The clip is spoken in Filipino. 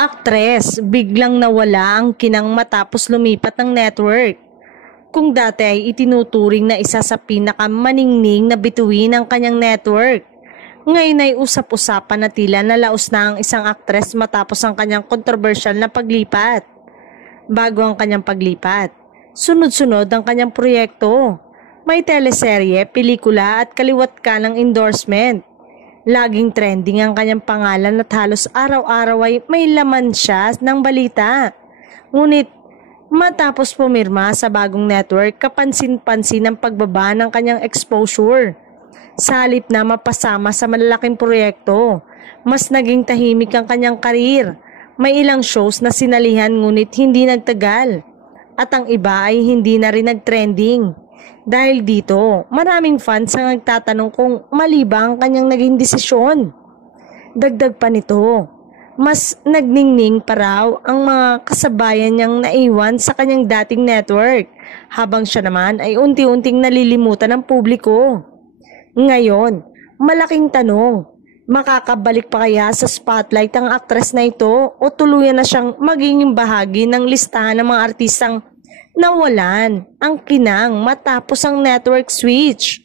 Aktres, biglang nawala ang kinang matapos lumipat ng network. Kung dati ay itinuturing na isa sa pinakamaningning na bituin ng kanyang network, ngayon ay usap-usapan na tila nalaos na ang isang aktres matapos ang kanyang kontrobersyal na paglipat. Bago ang kanyang paglipat, sunod-sunod ang kanyang proyekto. May teleserye, pelikula at kaliwat ka ng endorsement. Laging trending ang kanyang pangalan at halos araw-araw ay may laman siya ng balita. Ngunit matapos pumirma sa bagong network, kapansin-pansin ang pagbaba ng kanyang exposure. Sa halip na mapasama sa malalaking proyekto, mas naging tahimik ang kanyang karir. May ilang shows na sinalihan ngunit hindi nagtagal. At ang iba ay hindi na rin nagtrending. Dahil dito, maraming fans ang nagtatanong kung mali ba ang kanyang naging desisyon. Dagdag pa nito, mas nagningning pa raw ang mga kasabayan niyang naiwan sa kanyang dating network, habang siya naman ay unti-unting nalilimutan ng publiko. Ngayon, malaking tanong, makakabalik pa kaya sa spotlight ang aktres na ito o tuluyan na siyang magiging bahagi ng listahan ng mga artistang nawalan ang kinang matapos ang network switch?